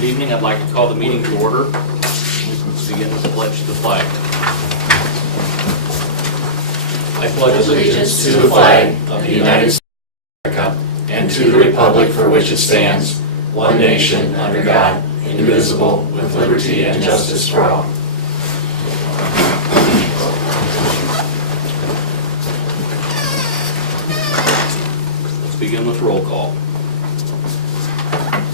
Good evening. I'd like to call the meeting to order. Let's begin with the pledge to the flag. I pledge allegiance to the flag of the United States of America and to the republic for which it stands, one nation, under God, indivisible, with liberty and justice for all. Let's begin with roll call.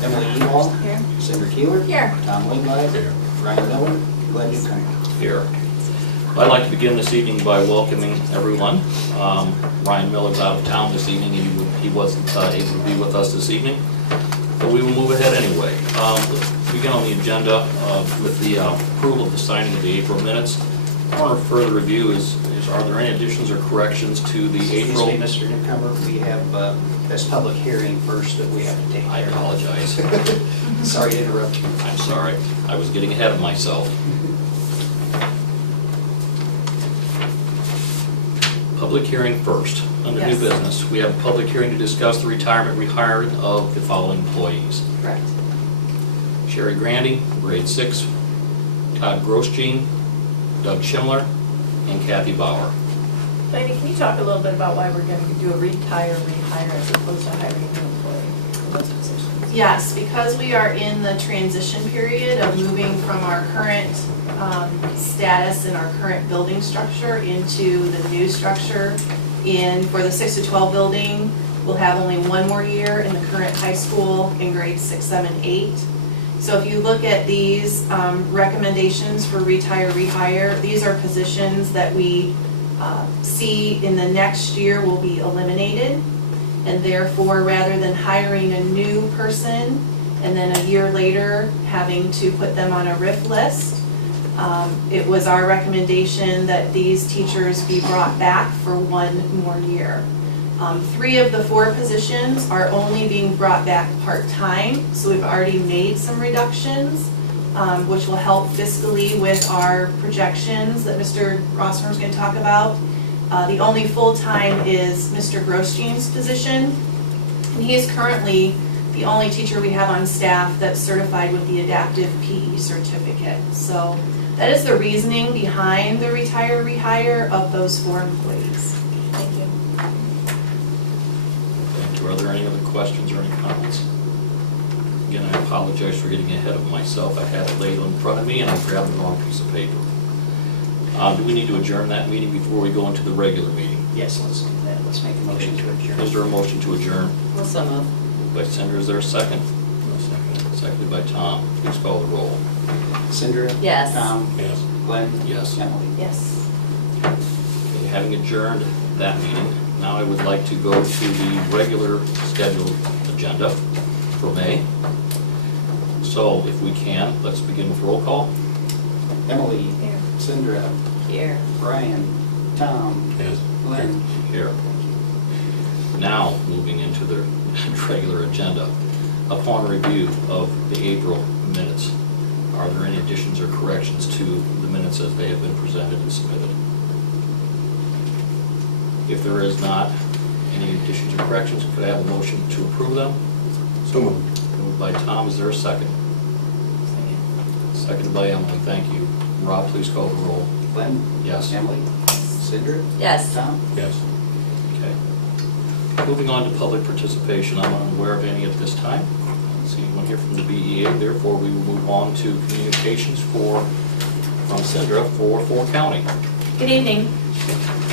Emily Ewald. Here. Cinder Keeler. Here. Tom Wingleid. Here. Bryan Miller. Glenn Newcomb. Here. I'd like to begin this evening by welcoming everyone. Ryan Miller's out of town this evening. He wasn't able to be with us this evening, but we will move ahead anyway. Let's begin on the agenda with the approval of the signing of the April minutes. For further review are there any additions or corrections to the April? Excuse me, Mr. Newcomer, we have this public hearing first that we have to take care of. I apologize. Sorry to interrupt you. I'm sorry. I was getting ahead of myself. Public hearing first. Under Yes. new business, we have a public hearing to discuss the retirement rehiring of the following employees. Correct. Sherry Grandy, grade 6, Todd Grosjean, Doug Schimler, and Kathy Bauer. Lady, can you talk a little bit about why we're going to do a retire, rehire as opposed to hiring a new employee in those positions? Yes, because we are in the transition period of moving from our current status and our current building structure into the new structure. For the 6 to 12 building, we'll have only one more year in the current high school in grades 6, 7, 8. So if you look at these recommendations for retire, rehire, these are positions that we see in the next year will be eliminated. And therefore, rather than hiring a new person and then a year later having to put them on a RIF list, it was our recommendation that these teachers be brought back for one more year. 3 of the 4 positions are only being brought back part-time, so we've already made some reductions, which will help fiscally with our projections that Mr. Rossner is going to talk about. The only full-time is Mr. Grosjean's position, and he is currently the only teacher we have on staff that's certified with the adaptive PE certificate. So that is the reasoning behind the retire, rehire of those 4 employees. Thank you. Thank you. Are there any other questions or any comments? Again, I apologize for getting ahead of myself. I had it laid in front of me and I grabbed the wrong piece of paper. Do we need to adjourn that meeting before we go into the regular meeting? Yes, let's do that. Let's make a motion to adjourn. Is there a motion to adjourn? Also moved. Moved by Cinder, is there a second? No second. Seconded by Tom. Please call the roll. Cinder. Yes. Tom. Yes. Glenn. Yes. Emily. Yes. Okay, having adjourned that meeting, now I would like to go to the regular scheduled agenda for May. So if we can, let's begin with roll call. Emily. Here. Cinder. Here. Brian. Tom. Yes. Glenn. Here. Now, moving into the regular agenda. Upon review of the April minutes, are there any additions or corrections to the minutes as they have been presented and submitted? If there is not any additions or corrections, could I have a motion to approve them? So moved. Moved by Tom, is there a second? Seconded by Emily, thank you. Rob, please call the roll. Glenn. Yes. Emily. Cinder. Yes. Tom. Yes. Okay. Moving on to public participation, I'm unaware of any at this time. I don't see anyone here from the BEA, therefore we will move on to communications from Sandra for 4 County. Good evening.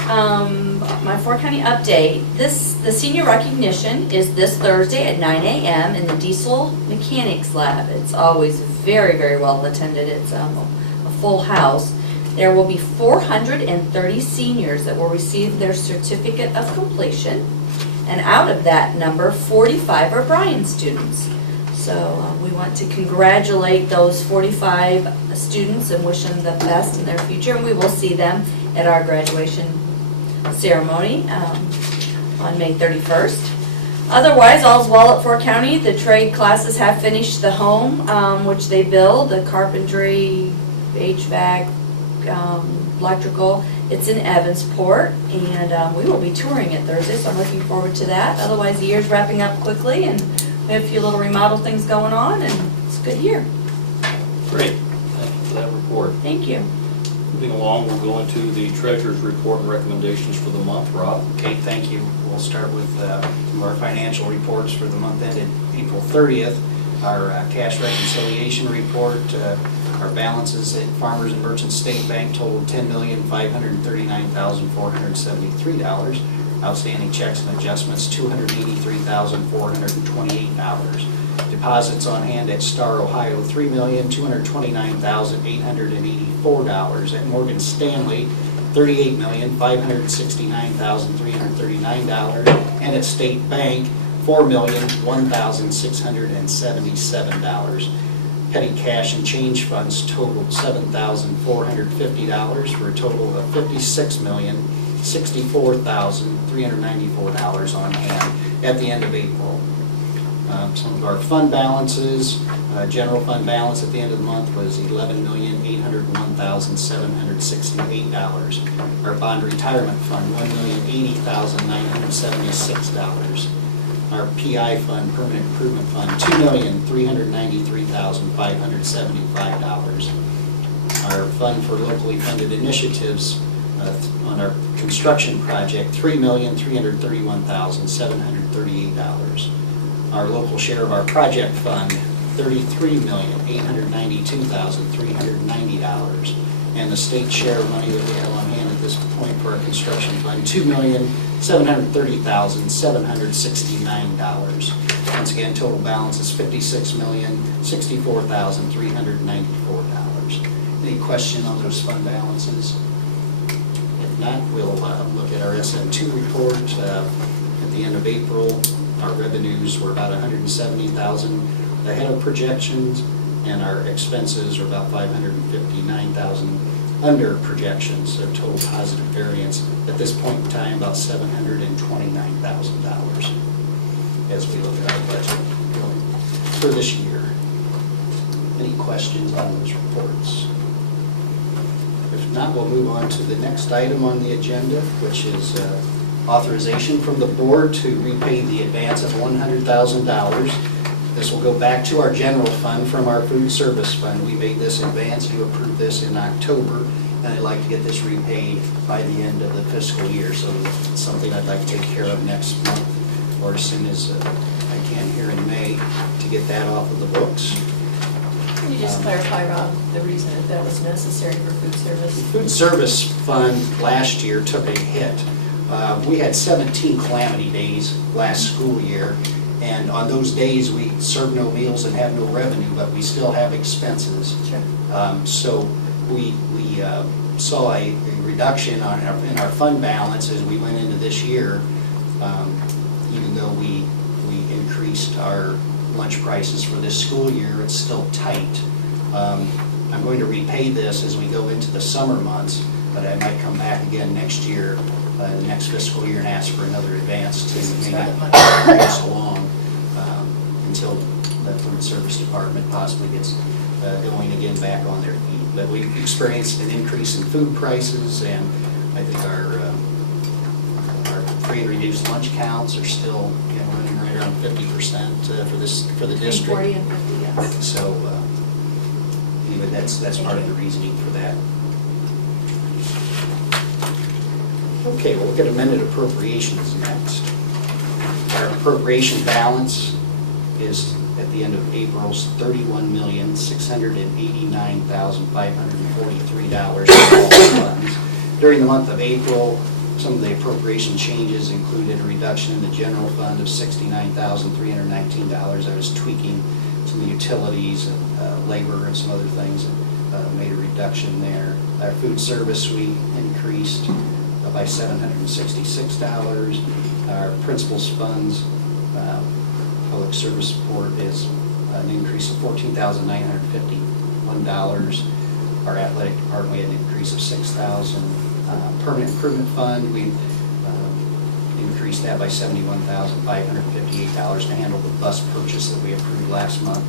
My 4 County update. The senior recognition is this Thursday at 9 a.m. in the Diesel Mechanics Lab. It's always very, very well attended. It's a full house. There will be 430 seniors that will receive their certificate of completion. And out of that number, 45 are Bryan students. So we want to congratulate those 45 students and wish them the best in their future. And we will see them at our graduation ceremony on May 31st. Otherwise, all's well at 4 County. The trade classes have finished the home, which they build, the carpentry, HVAC, electrical. It's in Evansport, and we will be touring it Thursday, so I'm looking forward to that. Otherwise, the year's wrapping up quickly, and We have a few little remodel things going on, and it's a good year. Great, thank you for that report. Thank you. Moving along, we'll go into the treasurer's report and recommendations for the month. Rob? Okay, thank you. We'll start with some of our financial reports for the month ended April 30th. Our cash reconciliation report, our balances at Farmers and Merchants State Bank totaled $10,539,473. Outstanding checks and adjustments, $283,428. Deposits on hand at Star Ohio, $3,229,884. At Morgan Stanley, $38,569,339. And at State Bank, $4,001,677. Petty cash and change funds totaled $7,450 for a total of $56,064,394 on hand at the end of April. Some of our fund balances, general fund balance at the end of the month was $11,801,768. Our bond retirement fund, $1,080,976. Our PI fund, permanent improvement fund, $2,393,575. Our fund for locally funded initiatives on our construction project, $3,331,738. Our local share of our project fund, $33,892,390. And the state share of money that we have on hand at this point for our construction fund, $2,730,769. Once again, total balance is $56,064,394. Any question on those fund balances? If not, we'll look at our SM2 report. At the end of April, our revenues were about $170,000 ahead of projections, and our expenses are about $559,000 under projections, so total positive variance at this point in time about $729,000 as we look at our budget for this year. Any questions on those reports? If not, we'll move on to the next item on the agenda, which is authorization from the board to repay the advance of $100,000. This will go back to our general fund from our food service fund. We made this advance, you approved this in October, and I'd like to get this repaid by the end of the fiscal year. So it's something I'd like to take care of next month, or as soon as I can here in May, to get that off of the books. Can you just clarify, Rob, the reason that was necessary for food service? The food service fund last year took a hit. We had 17 calamity days last school year, and on those days we serve no meals and have no revenue, but we still have expenses. Sure. So we saw a reduction in our fund balance as we went into this year, even though we increased our lunch prices for this school year. It's still tight. I'm going to repay this as we go into the summer months, but I might come back again next year, the next fiscal year, and ask for another advance to maybe pass along until the food service department possibly gets going again back on their feet. But we've experienced an increase in food prices, and I think our free and reduced lunch counts are still running right around 50% for the district. 40 and 50, yes. So anyway, that's part of the reasoning for that. Okay, we'll look at amended appropriations next. Our appropriation balance is at the end of April's $31,689,543 for all funds. During the month of April, some of the appropriation changes included a reduction in the general fund of $69,319. I was tweaking some of the utilities and labor and some other things, and made a reduction there. Our food service we increased by $766. Our principal's funds, public service support is an increase of $14,951. Our athletic department, we had an increase of $6,000. Permanent improvement fund, we increased that by $71,558 to handle the bus purchase that we approved last month.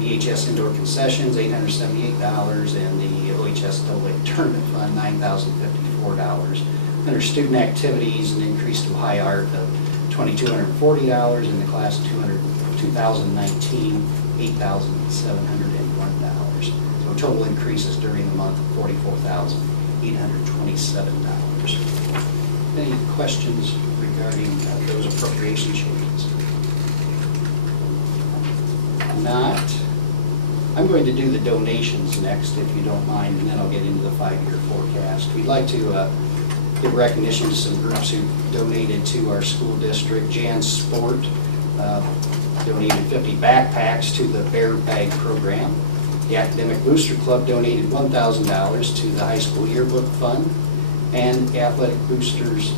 BHS indoor concessions, $878, and the OHS AA tournament fund, $9,054. Under student activities, an increase to high art of $2,240, in the class 2019, $8,701. So total increases during the month of $44,827. Any questions regarding those appropriation changes? Not. I'm going to do the donations next, if you don't mind, and then I'll get into the 5-year forecast. We'd like to give recognition to some groups who donated to our school district. Jan Sport donated 50 backpacks to the Bear Bag program. The Academic Booster Club donated $1,000 to the high school yearbook fund. And the Athletic Boosters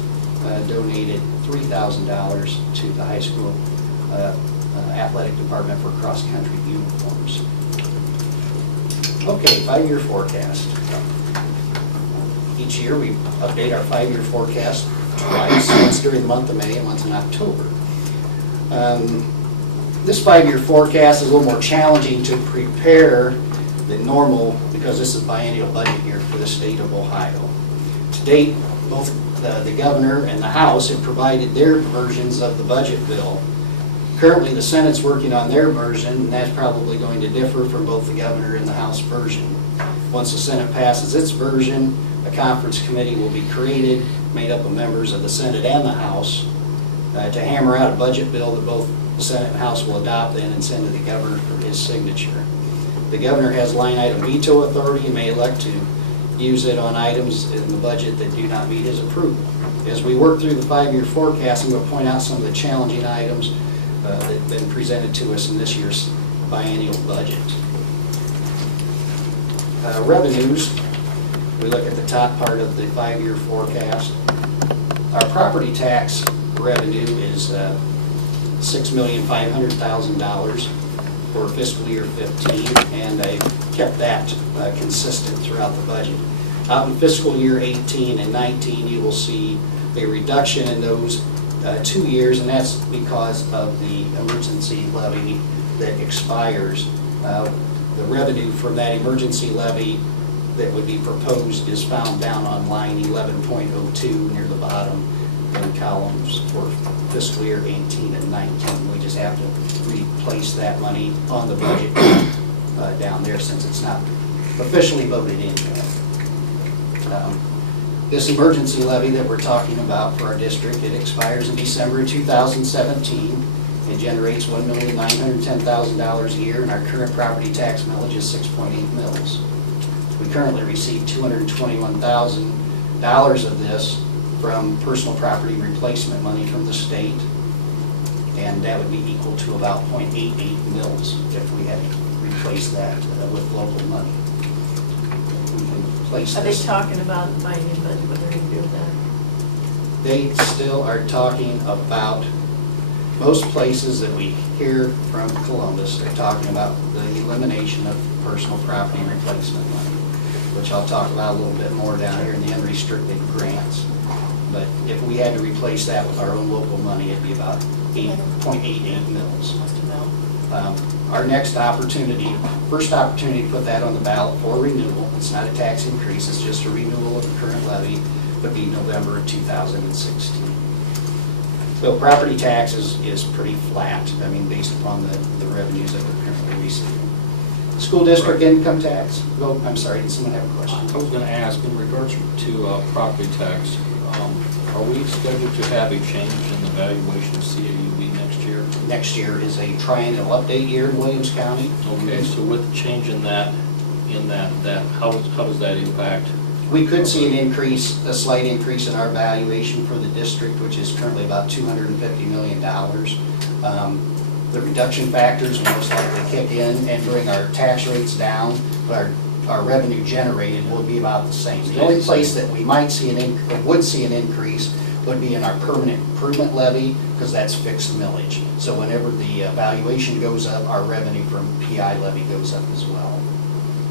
donated $3,000 to the high school athletic department for cross-country uniforms. Okay, 5-year forecast. Each year we update our 5-year forecast twice, once during the month of May and once in October. This 5-year forecast is a little more challenging to prepare than normal because this is biennial budget year for the state of Ohio. To date, both the governor and the House have provided their versions of the budget bill. Currently, the Senate's working on their version, and that's probably going to differ from both the governor and the House version. Once the Senate passes its version, a conference committee will be created, made up of members of the Senate and the House, to hammer out a budget bill that both the Senate and House will adopt then and send to the governor for his signature. The governor has line item veto authority and may elect to use it on items in the budget that do not meet his approval. As we work through the 5-year forecast, I'm going to point out some of the challenging items that have been presented to us in this year's biennial budget. Revenues, we look at the top part of the 5-year forecast. Our property tax revenue is $6,500,000 for fiscal year 15, and I kept that consistent throughout the budget. Out in fiscal year 18 and 19, you will see a reduction in those 2 years, and that's because of the emergency levy that expires. The revenue from that emergency levy that would be proposed is found down on line 11.02 near the bottom in columns for fiscal year 18 and 19. We just have to replace that money on the budget down there since it's not officially voted in yet. This emergency levy that we're talking about for our district, it expires in December 2017. It generates $1,910,000 a year, and our current property tax millage is 6.8 mils. We currently receive $221,000 of this from personal property replacement money from the state, and that would be equal to about 0.88 mils if we had to replace that with local money. We can place Are they this. talking about buying in budget, what they're going to do with that? They still are talking about, most places that we hear from Columbus, they're talking about the elimination of personal property replacement money, which I'll talk about a little bit more down here in the unrestricted grants. But if we had to replace that with our own local money, it'd be about 8.88 mils. Our next opportunity, first opportunity to put that on the ballot for renewal, it's not a tax increase, it's just a renewal of the current levy, would be November of 2016. So property tax is pretty flat, I mean, based upon the revenues that we're currently receiving. School district income tax, I'm sorry, did someone have a question? I was going to ask, in regards to property tax, are we scheduled to have a change in the valuation of CAUV next year? Next year is a triennial update year in Williams County. Okay, so with the change in that, how does that impact? We could see an increase, a slight increase in our valuation for the district, which is currently about $250 million. The reduction factors will most likely kick in and bring our tax rates down, but our revenue generated will be about the same. The only place that we might see would see an increase would be in our permanent improvement levy, because that's fixed millage. So whenever the valuation goes up, our revenue from PI levy goes up as well.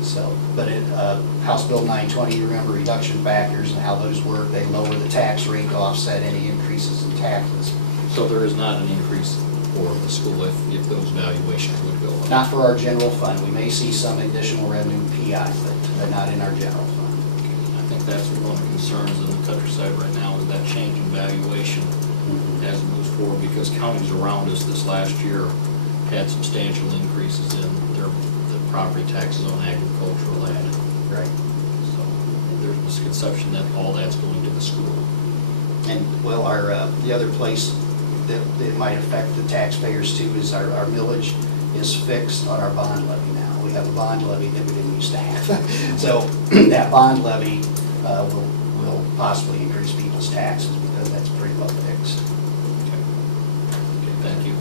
So, but House Bill 920, you remember reduction factors and how those work, they lower the tax rate to offset any increases in taxes. So there is not an increase for the school if those valuations would go up? Not for our general fund. We may see some additional revenue in PI, but not in our general fund. I think that's one of the concerns in the countryside right now, is that change in valuation as it moves forward, because counties around us this last year had substantial increases in the property taxes on agricultural land. Right. So there's a misconception that all that's going to the school. And, well, the other place that it might affect the taxpayers too is our millage is fixed on our bond levy now. We have a bond levy that we didn't used to have. So that bond levy will possibly increase people's taxes because that's pretty well fixed. Okay, thank you.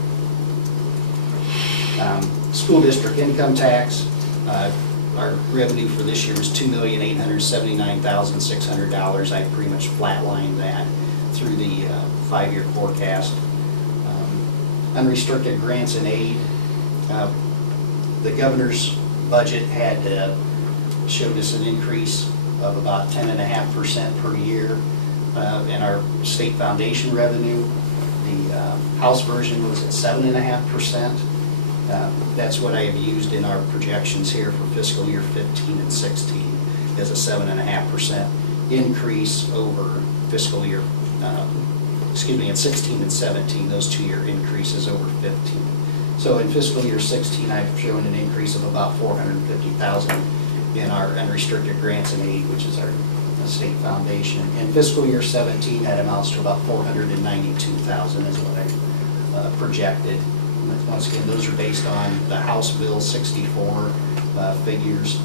School district income tax, our revenue for this year was $2,879,600. I pretty much flatlined that through the 5-year forecast. Unrestricted grants and aid, the governor's budget had showed us an increase of about 10.5% per year in our state foundation revenue. The House version was at 7.5%. That's what I have used in our projections here for fiscal year 15 and 16 as a 7.5% increase over fiscal year, in 16 and 17, those 2-year increases over 15. So in fiscal year 16, I've shown an increase of about $450,000 in our unrestricted grants and aid, which is our state foundation. In fiscal year 17, that amounts to about $492,000 is what I projected. And once again, those are based on the House Bill 64 figures.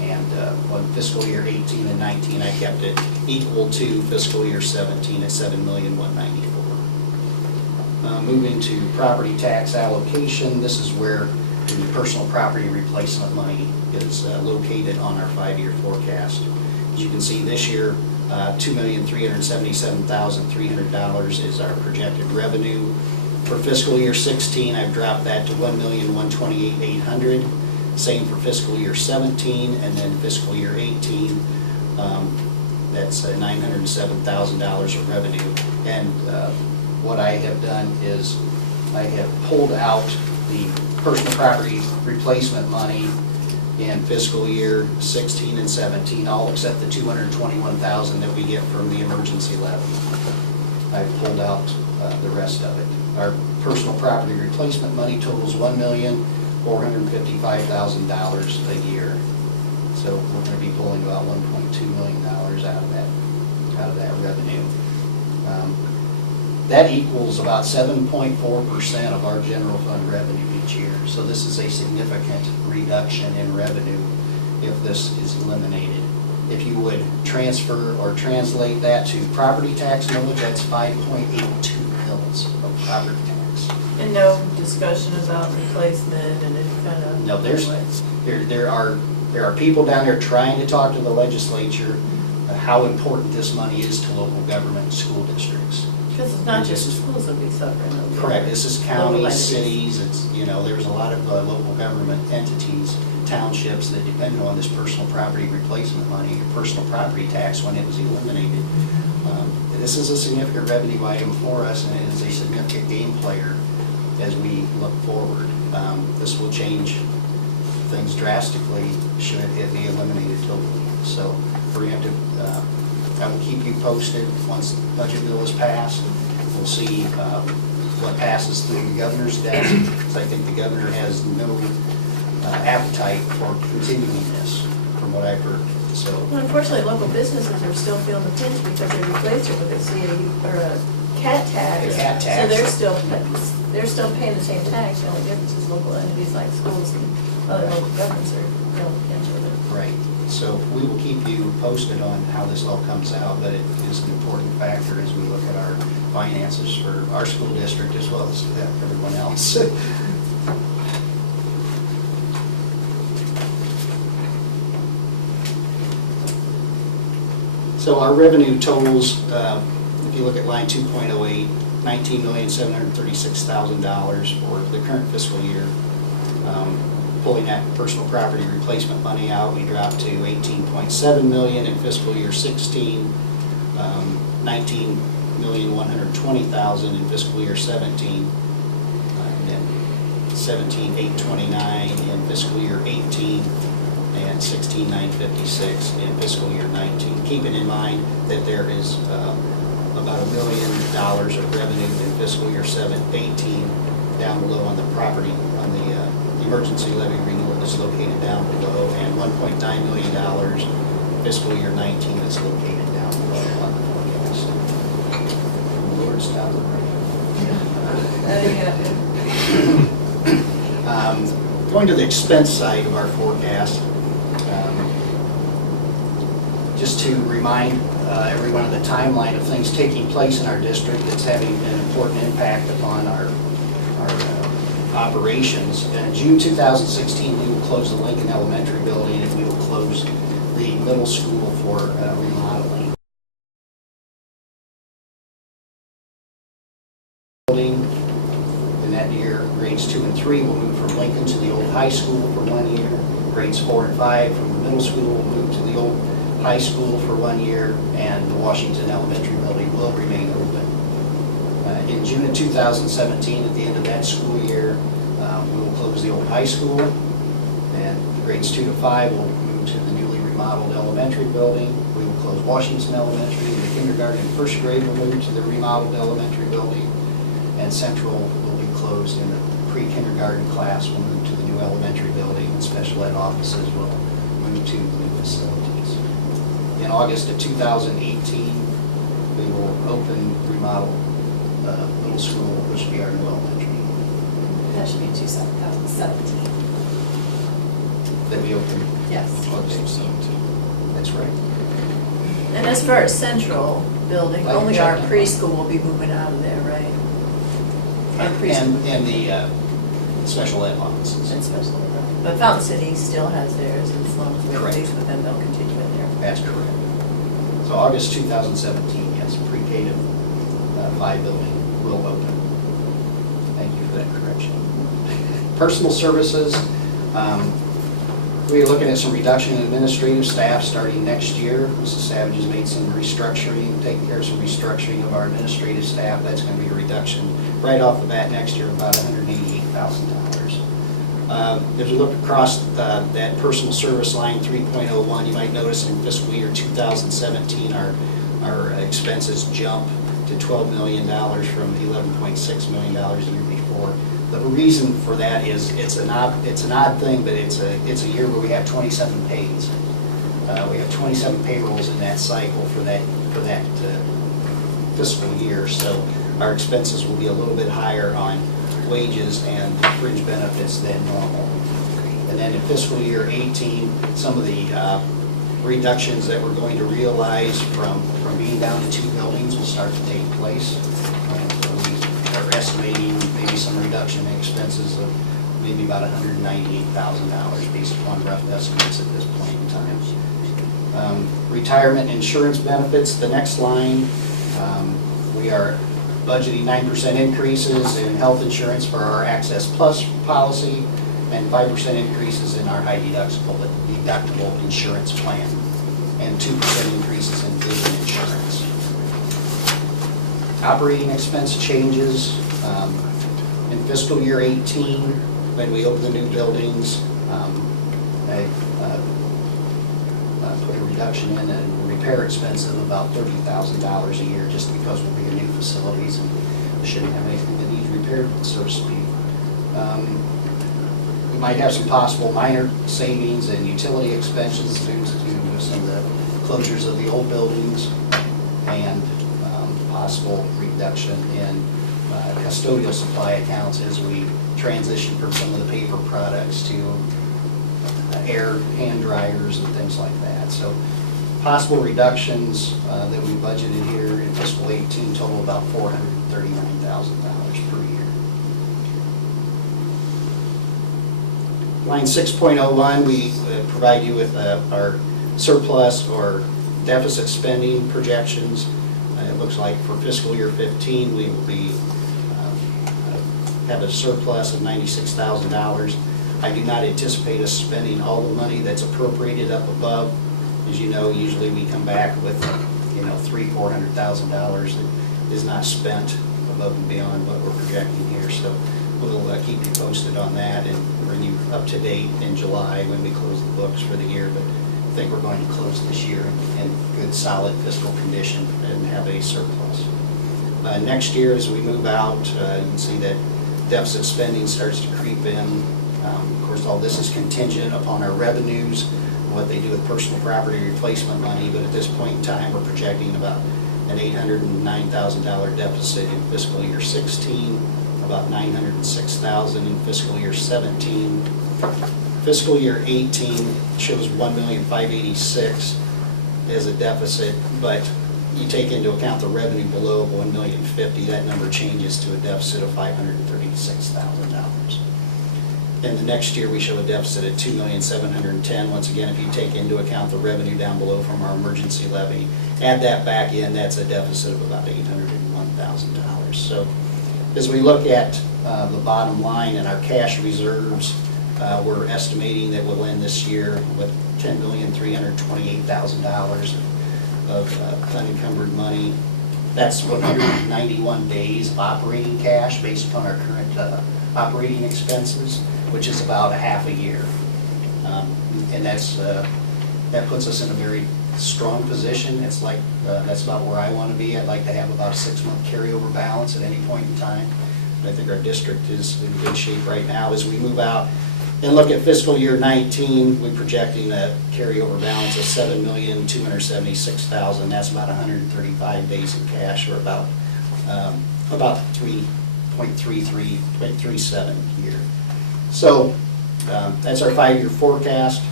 And on fiscal year 18 and 19, I kept it equal to fiscal year 17 at $7,194,000. Moving to property tax allocation, this is where the personal property replacement money is located on our 5-year forecast. As you can see, this year, $2,377,300 is our projected revenue. For fiscal year 16, I've dropped that to $1,128,800. Same for fiscal year 17, and then fiscal year 18, that's $907,000 of revenue. And what I have done is I have pulled out the personal property replacement money in fiscal year 16 and 17, all except the $221,000 that we get from the emergency levy. I've pulled out the rest of it. Our personal property replacement money totals $1,455,000 a year. So we're going to be pulling about $1.2 million out of that revenue. That equals about 7.4% of our general fund revenue each year. So this is a significant reduction in revenue if this is eliminated. If you would transfer or translate that to property tax millage, that's 5.82 mils of property tax. And no discussion about replacement and any kind of. No, there are people down there trying to talk to the legislature how important this money is to local government and school districts. Because it's not just the schools that will be suffering. Correct. This is counties, cities. It's, there's a lot of local government entities, townships that depend on this personal property replacement money, your personal property tax when it was eliminated. This is a significant revenue item for us, and it is a significant game player as we look forward. This will change things drastically should it be eliminated totally. So we're going to I will keep you posted once the budget bill is passed. We'll see what passes through the governor's desk, because I think the governor has no appetite for continuing this, from what I've heard. So, Well, unfortunately, local businesses are still feeling the pinch because they replaced it with a cat tax. The cat tax. So they're still paying the same tax. The only difference is local entities like schools and other local governments are feeling the pinch of it. right. So we will keep you posted on how this all comes out, but it is an important factor as we look at our finances for our school district as well as everyone else. So our revenue totals, if you look at line 2.08, $19,736,000 for the current fiscal year. Pulling that personal property replacement money out, we dropped to $18.7 million in fiscal year 16, $19,120,000 in fiscal year 17, and then $17,829 in fiscal year 18, and $16,956 in fiscal year 19. Keeping in mind that there is a about $1 million of revenue in fiscal year 18, down below on the property, on the emergency levy renewal that's located down below, and $1.9 million fiscal year 19 that's located down below on the forecast. Lord's down the Going to the expense side of our forecast, just to remind everyone of the timeline of things taking place in our district that's having an important impact upon our operations. In June 2016, we will close the Lincoln Elementary building, and we will close the middle school for remodeling. In that year, grades 2 and 3 will move from Lincoln to the old high school for 1 year. Grades 4 and 5 from the middle school will move to the old high school for 1 year, and the Washington Elementary building will remain open. In June of 2017, at the end of that school year, we will close the old high school, and grades 2 to 5 will move to the newly remodeled elementary building. We will close Washington Elementary, and the kindergarten and first grade will move to the remodeled elementary building, and Central will be closed, and the pre-kindergarten class will move to the new elementary building, and special ed offices will move to the new facilities. In August of 2018, we will open remodel middle school, which will be our new elementary. That should be 2017. That we open. Yes. That's right. And as far as Central building, Like only our checking. preschool will be moving out of there, right? Our preschool And the special ed offices. and special ed. But Fountain City still has theirs, as long as we have Correct. these with them, they'll continue in there. That's correct. So August 2017, yes, pre-K to 5 building will open. Thank you for that correction. Personal services, we're looking at some reduction in administrative staff starting next year. Mrs. Savage has made some restructuring, taking care of some restructuring of our administrative staff. That's going to be a reduction right off the bat next year of about $188,000. As we look across that personal service line 3.01, you might notice in fiscal year 2017, our expenses jump to $12 million from $11.6 million the year before. The reason for that is it's an odd thing, but it's a year where we have 27 pays. We have 27 payrolls in that cycle for that fiscal year, so our expenses will be a little bit higher on wages and fringe benefits than normal. And then in fiscal year 18, some of the reductions that we're going to realize from being down to 2 buildings will start to take place. So we are estimating maybe some reduction in expenses of maybe about $198,000 based upon rough estimates at this point in time. Retirement insurance benefits, the next line, we are budgeting 9% increases in health insurance for our Access Plus policy and 5% increases in our high deductible insurance plan and 2% increases in vision insurance. Operating expense changes in fiscal year 18, when we open the new buildings, I put a reduction in a repair expense of about $30,000 a year just because we'll be in new facilities and we shouldn't have anything that needs repaired, so to speak. We might have some possible minor savings in utility expenses due to some of the closures of the old buildings and possible reduction in custodial supply accounts as we transition from some of the paper products to air hand dryers and things like that. So possible reductions that we budgeted here in fiscal 18 total about $439,000 per year. Line 6.01, we provide you with our surplus or deficit spending projections. It looks like for fiscal year 15, we will be have a surplus of $96,000. I do not anticipate us spending all the money that's appropriated up above. As you know, usually we come back with, $300,000-$400,000 that is not spent above and beyond what we're projecting here. So we'll keep you posted on that and bring you up to date in July when we close the books for the year. But think we're going to close this year in good, solid fiscal condition and have a surplus. Next year, as we move out, you can see that deficit spending starts to creep in. Of course, all this is contingent upon our revenues, what they do with personal property replacement money, but at this point in time, we're projecting about an $809,000 deficit in fiscal year 16, about $906,000 in fiscal year 17. Fiscal year 18 shows $1,586,000 as a deficit, but you take into account the revenue below $1,050,000, that number changes to a deficit of $536,000. And the next year, we show a deficit at $2,710,000. Once again, if you take into account the revenue down below from our emergency levy, add that back in, that's a deficit of about $801,000. So as we look at the bottom line and our cash reserves, we're estimating that we'll end this year with $10,328,000 of unencumbered money. That's 191 days of operating cash based upon our current operating expenses, which is about a half a year. And that puts us in a very strong position. It's like, that's about where I want to be. I'd like to have about a 6-month carryover balance at any point in time. But I think our district is in good shape right now. As we move out and look at fiscal year 19, we're projecting a carryover balance of $7,276,000. That's about 135 days of cash, or about 3.37 a year. So that's our 5-year forecast.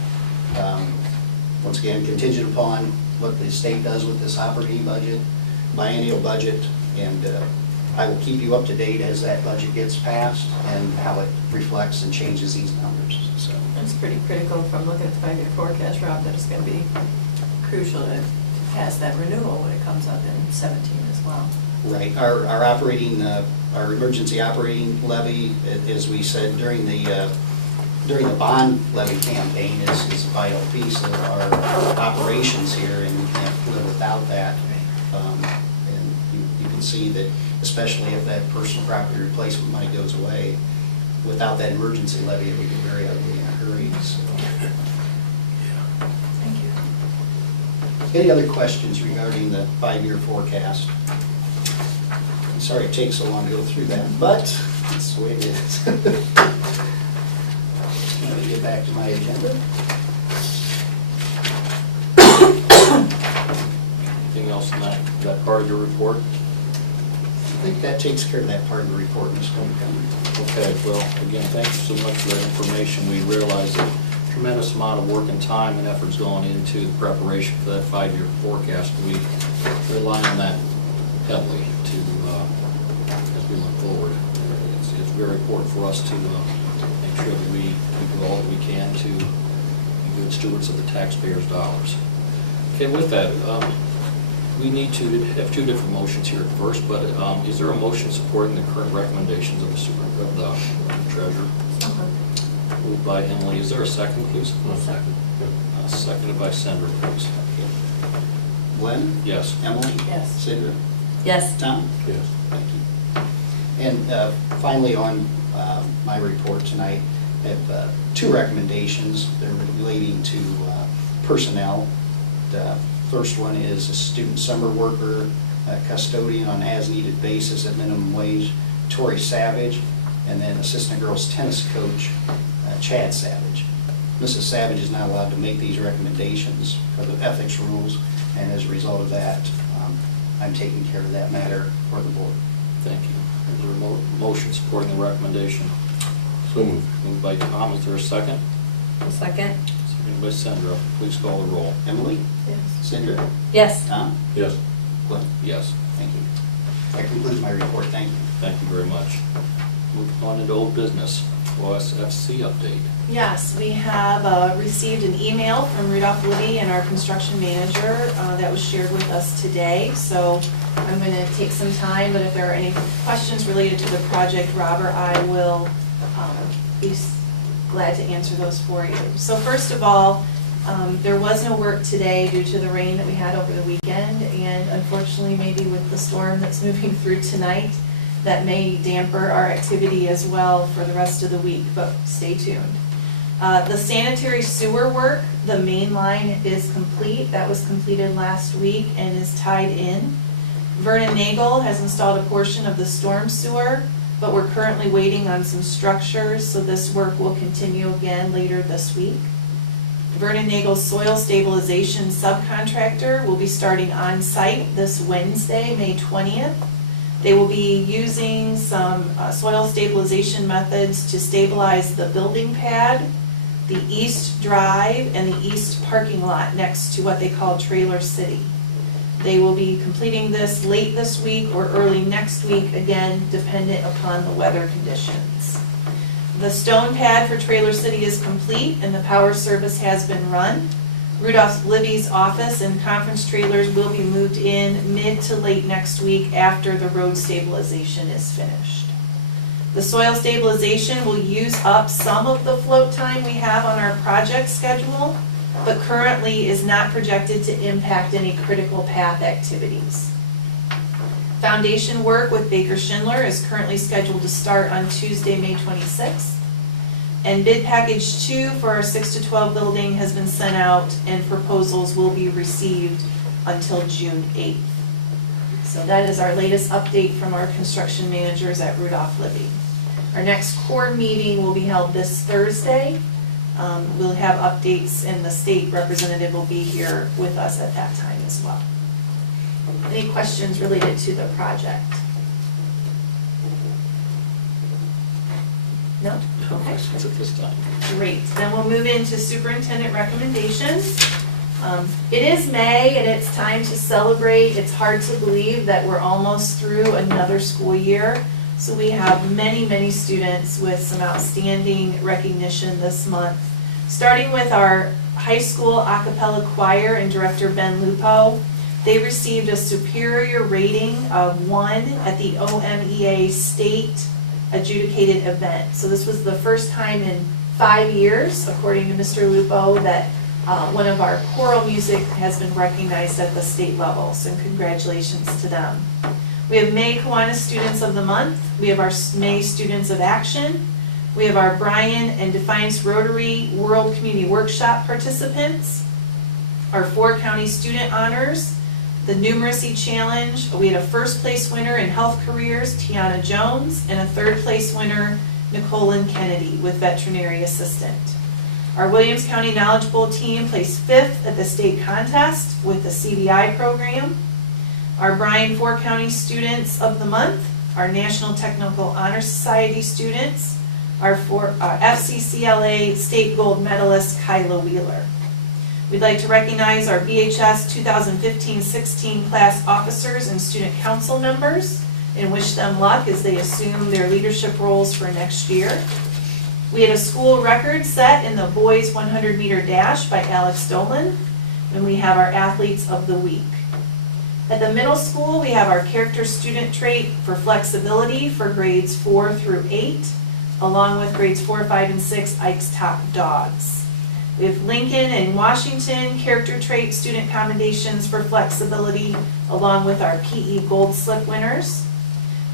Once again, contingent upon what the state does with this operating budget, biennial budget, and I will keep you up to date as that budget gets passed and how it reflects and changes these numbers. So It's pretty critical from looking at the 5-year forecast, Rob, that it's going to be crucial to pass that renewal when it comes up in 17 as well. right, our operating, our emergency operating levy, as we said during the bond levy campaign, is a vital piece of our operations here, and we can't live without that. And you can see that, especially if that personal property replacement money goes away, without that emergency levy, it would get very ugly in a hurry. So. Thank you. Any other questions regarding the 5-year forecast? I'm sorry it takes so long to go through that, but that's the way it is. Let me get back to my agenda. Anything else in that part of your report? I think that takes care of that part of the report, Mr. Montgomery. Okay, well, again, thank you so much for that information. We realize that tremendous amount of work and time and effort's going into the preparation for that 5-year forecast. We rely on that heavily to, as we look forward. It's very important for us to make sure that we do all that we can to be good stewards of the taxpayers' dollars. Okay, with that, we need to have 2 different motions here at first, but is there a motion supporting the current recommendations of the treasurer? Moved by Emily. Is there a second, please? Second. Seconded by Sandra, please. Glenn? Yes. Emily? Yes. Sandra? Yes. Tom? Yes. Thank you. And finally, on my report tonight, I have 2 recommendations. They're relating to personnel. The first one is a student summer worker, custodian on as-needed basis at minimum wage, Tori Savage, and then assistant girls tennis coach, Chad Savage. Mrs. Savage is not allowed to make these recommendations for the ethics rules, and as a result of that, I'm taking care of that matter for the board. Thank you. Is there a motion supporting the recommendation? So moved. Moved by Tom. Is there a second? Second. Seconded by Sandra. Please call the roll. Emily? Yes. Sandra? Yes. Tom? Yes. Glenn? Yes. Thank you. That concludes my report. Thank you. Thank you very much. Moving on into old business. OSFC update. Yes, we have received an email from Rudolph Libby and our construction manager that was shared with us today. So I'm going to take some time, but if there are any questions related to the project, Rob or I will be glad to answer those for you. So first of all, there was no work today due to the rain that we had over the weekend, and unfortunately maybe with the storm that's moving through tonight, that may damper our activity as well for the rest of the week, but stay tuned. The sanitary sewer work, the main line is complete. That was completed last week and is tied in. Vernon Nagel has installed a portion of the storm sewer, but we're currently waiting on some structures, so this work will continue again later this week. Vernon Nagel's soil stabilization subcontractor will be starting on site this Wednesday, May 20th. They will be using some soil stabilization methods to stabilize the building pad, the east drive, and the east parking lot next to what they call Trailer City. They will be completing this late this week or early next week, again, dependent upon the weather conditions. The stone pad for Trailer City is complete and the power service has been run. Rudolph Libby's office and conference trailers will be moved in mid to late next week after the road stabilization is finished. The soil stabilization will use up some of the float time we have on our project schedule, but currently is not projected to impact any critical path activities. Foundation work with Baker Schindler is currently scheduled to start on Tuesday, May 26th. And bid package 2 for our 6 to 12 building has been sent out and proposals will be received until June 8th. So that is our latest update from our construction managers at Rudolph Libby. Our next core meeting will be held this Thursday. We'll have updates and the state representative will be here with us at that time as well. Any questions related to the project? No? No Okay. questions at this time. Great, then we'll move into superintendent recommendations. It is May and it's time to celebrate. It's hard to believe that we're almost through another school year. So we have many, many students with some outstanding recognition this month. Starting with our high school a cappella choir and director Ben Lupo. They received a superior rating of 1 at the OMEA state adjudicated event. So this was the first time in 5 years, according to Mr. Lupo, that one of our choral music has been recognized at the state level. So congratulations to them. We have May Kiwanis Students of the Month. We have our May Students of Action. We have our Bryan and Defiance Rotary World Community Workshop participants. Our 4-county student honors. The Numeracy Challenge. We had a first place winner in health careers, Tiana Jones, and a third place winner, Nicolin Kennedy, with veterinary assistant. Our Williams County Knowledge Bowl team placed 5th at the state contest with the CDI program. Our Bryan 4-county students of the month, our National Technical Honor Society students, our FCCLA state gold medalist, Kyla Wheeler. We'd like to recognize our BHS 2015-16 class officers and student council members and wish them luck as they assume their leadership roles for next year. We had a school record set in the boys 100-meter dash by Alex Dolan, and we have our athletes of the week. At the middle school, we have our character student trait for flexibility for grades 4 through 8, along with grades 4, 5, and 6, Ike's Top Dogs. We have Lincoln and Washington character trait student commendations for flexibility, along with our PE Gold Slip winners.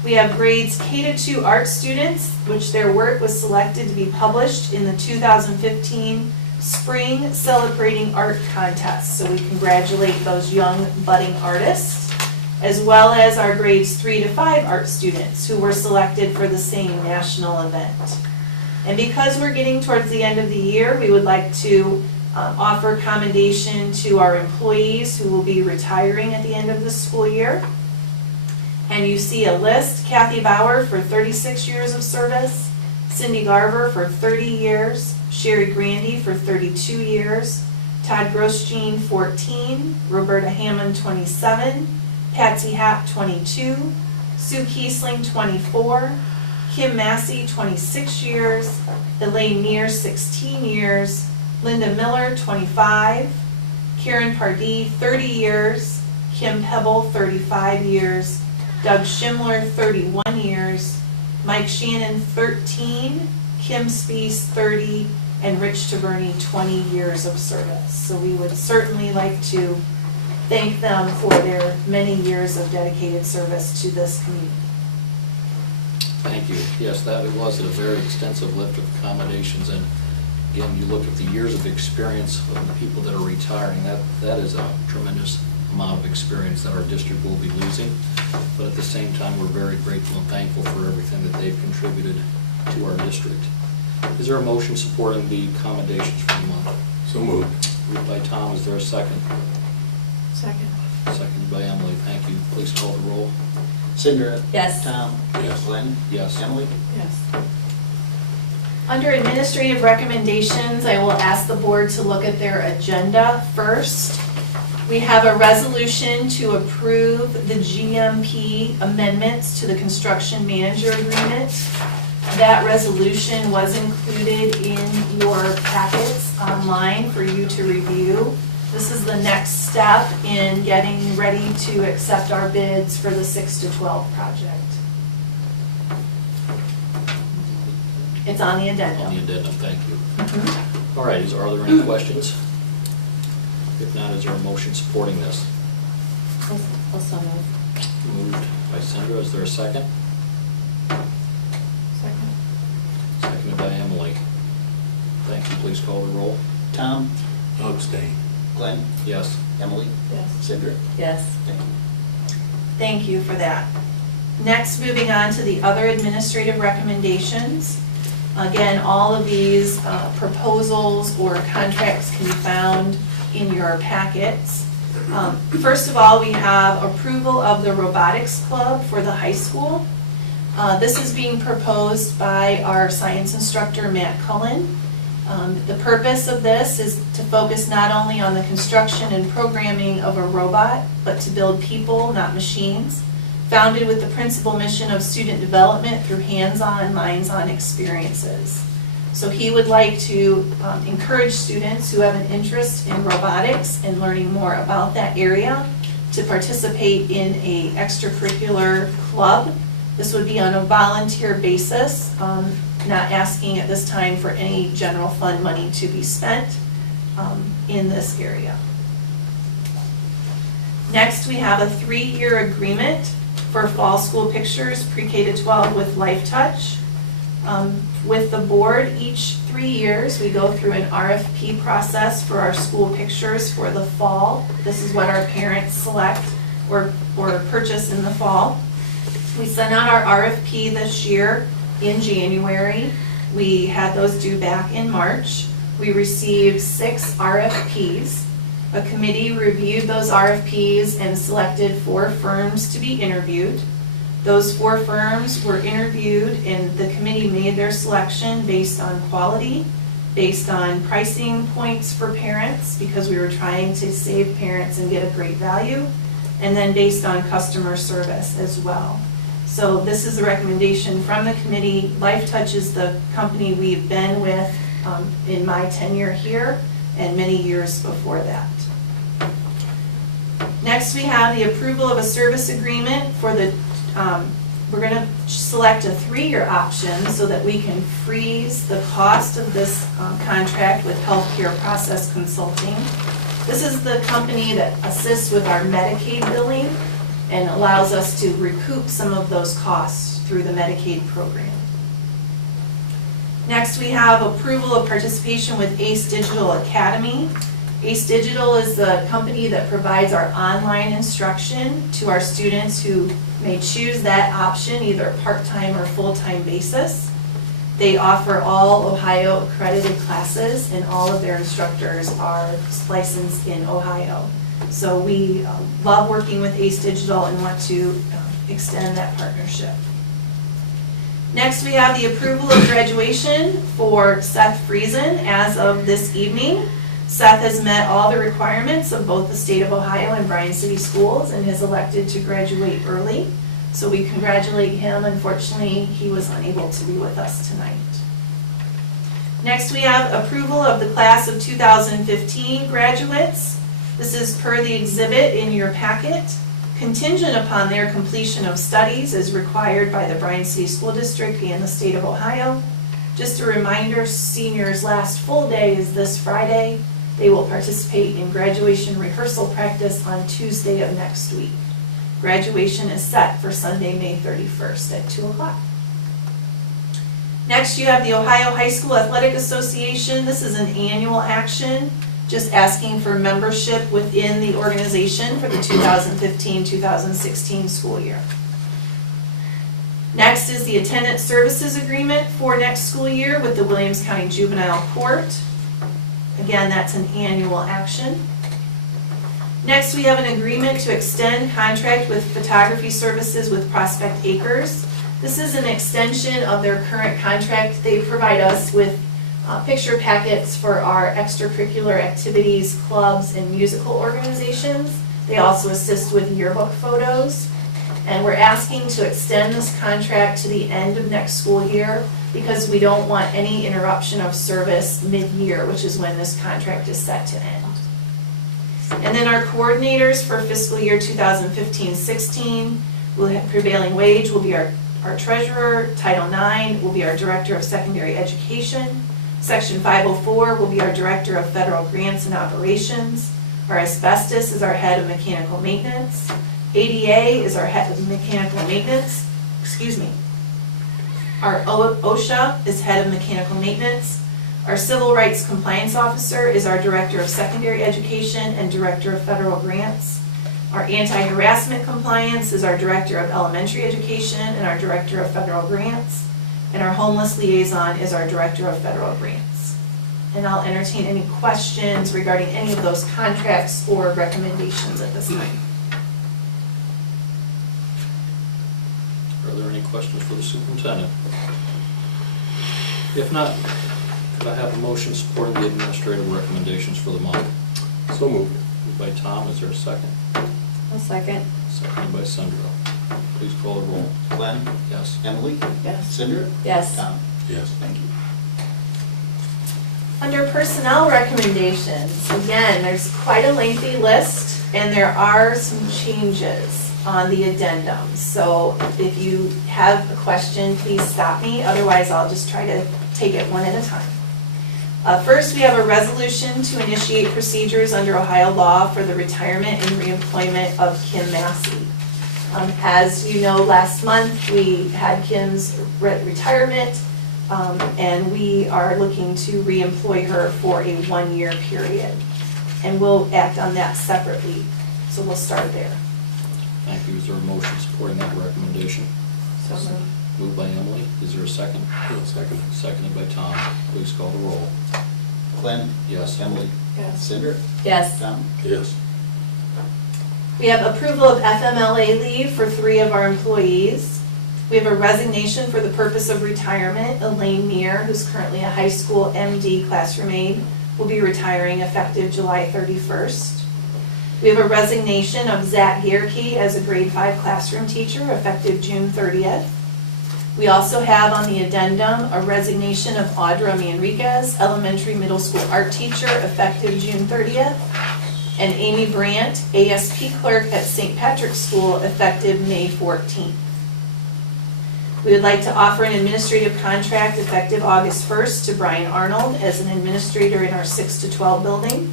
We have grades K-2 art students, which their work was selected to be published in the 2015 Spring Celebrating Art Contest. So we congratulate those young budding artists, as well as our grades 3 to 5 art students who were selected for the same national event. And because we're getting towards the end of the year, we would like to offer commendation to our employees who will be retiring at the end of the school year. And you see a list: Kathy Bauer for 36 years of service, Cindy Garver for 30 years, Sherry Grandy for 32 years, Todd Grosjean 14, Roberta Hammond 27, Patsy Happ 22, Sue Kiesling 24, Kim Massey 26 years, Elaine Neer 16 years, Linda Miller 25, Karen Pardee 30 years, Kim Pebble 35 years, Doug Schimler 31 years, Mike Shannon 13, Kim Spees 30, and Rich Taberni 20 years of service. So we would certainly like to thank them for their many years of dedicated service to this community. Thank you. Yes, that it was a very extensive list of accommodations, and Again, you look at the years of experience of the people that are retiring, that is a tremendous amount of experience that our district will be losing. But at the same time, we're very grateful and thankful for everything that they've contributed to our district. Is there a motion supporting the commendations for the month? So moved. Moved by Tom, is there a second? Second. Seconded by Emily, thank you. Please call the roll. Cindra? Yes. Tom? Yes. Glenn? Yes. Emily? Yes. Under administrative recommendations, I will ask the board to look at their agenda first. We have a resolution to approve the GMP amendments to the construction manager agreement. That resolution was included in your packets online for you to review. This is the next step in getting ready to accept our bids for the 6 to 12 project. It's on the addendum. On the addendum, thank you. All right, are there any questions? If not, is there a motion supporting this? Also move. Moved by Cindra, is there a second? Second. Seconded by Emily. Thank you, please call the roll. Tom? I'll abstain. Glenn? Yes. Emily? Yes. Cindra? Yes. Thank you. Thank you for that. Next, moving on to the other administrative recommendations. Again, all of these proposals or contracts can be found in your packets. First of all, we have approval of the robotics club for the high school. This is being proposed by our science instructor, Matt Cullen. The purpose of this is to focus not only on the construction and programming of a robot, but to build people, not machines, founded with the principal mission of student development through hands-on, minds-on experiences. So he would like to encourage students who have an interest in robotics and learning more about that area to participate in an extracurricular club. This would be on a volunteer basis, not asking at this time for any general fund money to be spent in this area. Next, we have a 3-year agreement for fall school pictures, pre-K to 12 with Life Touch. With the board, each 3 years, we go through an RFP process for our school pictures for the fall. This is what our parents select or purchase in the fall. We sent out our RFP this year in January. We had those due back in March. We received 6 RFPs. A committee reviewed those RFPs and selected 4 firms to be interviewed. Those 4 firms were interviewed and the committee made their selection based on quality, based on pricing points for parents, because we were trying to save parents and get a great value, and then based on customer service as well. So this is a recommendation from the committee. Life Touch is the company we've been with in my tenure here and many years before that. Next, we have the approval of a service agreement for the, we're going to select a 3-year option so that we can freeze the cost of this contract with Healthcare Process Consulting. This is the company that assists with our Medicaid billing and allows us to recoup some of those costs through the Medicaid program. Next, we have approval of participation with ACE Digital Academy. ACE Digital is the company that provides our online instruction to our students who may choose that option, either part-time or full-time basis. They offer all Ohio accredited classes and all of their instructors are licensed in Ohio. So we love working with ACE Digital and want to extend that partnership. Next, we have the approval of graduation for Seth Friesen as of this evening. Seth has met all the requirements of both the state of Ohio and Bryan City Schools and has elected to graduate early. So we congratulate him. Unfortunately, he was unable to be with us tonight. Next, we have approval of the class of 2015 graduates. This is per the exhibit in your packet. Contingent upon their completion of studies as required by the Bryan City School District and the state of Ohio. Just a reminder, seniors' last full day is this Friday. They will participate in graduation rehearsal practice on Tuesday of next week. Graduation is set for Sunday, May 31st at 2 o'clock. Next, you have the Ohio High School Athletic Association. This is an annual action, just asking for membership within the organization for the 2015-2016 school year. Next is the attendance services agreement for next school year with the Williams County Juvenile Court. Again, that's an annual action. Next, we have an agreement to extend contract with photography services with Prospect Acres. This is an extension of their current contract. They provide us with picture packets for our extracurricular activities, clubs, and musical organizations. They also assist with yearbook photos. And we're asking to extend this contract to the end of next school year because we don't want any interruption of service mid-year, which is when this contract is set to end. And then our coordinators for fiscal year 2015-16, we'll have prevailing wage will be our treasurer, Title IX will be our director of secondary education, Section 504 will be our director of federal grants and operations, our asbestos is our head of mechanical maintenance, ADA is our head of mechanical maintenance, our OSHA is head of mechanical maintenance, our civil rights compliance officer is our director of secondary education and director of federal grants. Our anti-harassment compliance is our director of elementary education and our director of federal grants. And our homeless liaison is our director of federal grants. And I'll entertain any questions regarding any of those contracts or recommendations at this time. Are there any questions for the superintendent? If not, could I have a motion supporting the administrative recommendations for the month? So moved. Moved by Tom, is there a second? A second. Seconded by Sandra. Please call the roll. Glenn? Yes. Emily? Yes. Cinder? Yes. Tom? Yes. Thank you. Under personnel recommendations, again, there's quite a lengthy list and there are some changes on the addendum. So if you have a question, please stop me. Otherwise, I'll just try to take it one at a time. First, we have a resolution to initiate procedures under Ohio law for the retirement and reemployment of Kim Massey. As you know, last month we had Kim's retirement and we are looking to reemploy her for a 1-year period. And we'll act on that separately. So we'll start there. Thank you. Is there a motion supporting that recommendation? So moved. Moved by Emily. Is there a second? Second. Seconded by Tom. Please call the roll. Glenn? Yes. Emily? Yes. Cinder? Yes. Tom? Yes. We have approval of FMLA leave for 3 of our employees. We have a resignation for the purpose of retirement. Elaine Meir, who's currently a high school MD classroom aide, will be retiring effective July 31st. We have a resignation of Zach Gierke as a grade 5 classroom teacher effective June 30th. We also have on the addendum a resignation of Audra Manriquez, elementary middle school art teacher effective June 30th. And Amy Brandt, ASP clerk at St. Patrick's School effective May 14th. We would like to offer an administrative contract effective August 1st to Bryan Arnold as an administrator in our 6 to 12 building.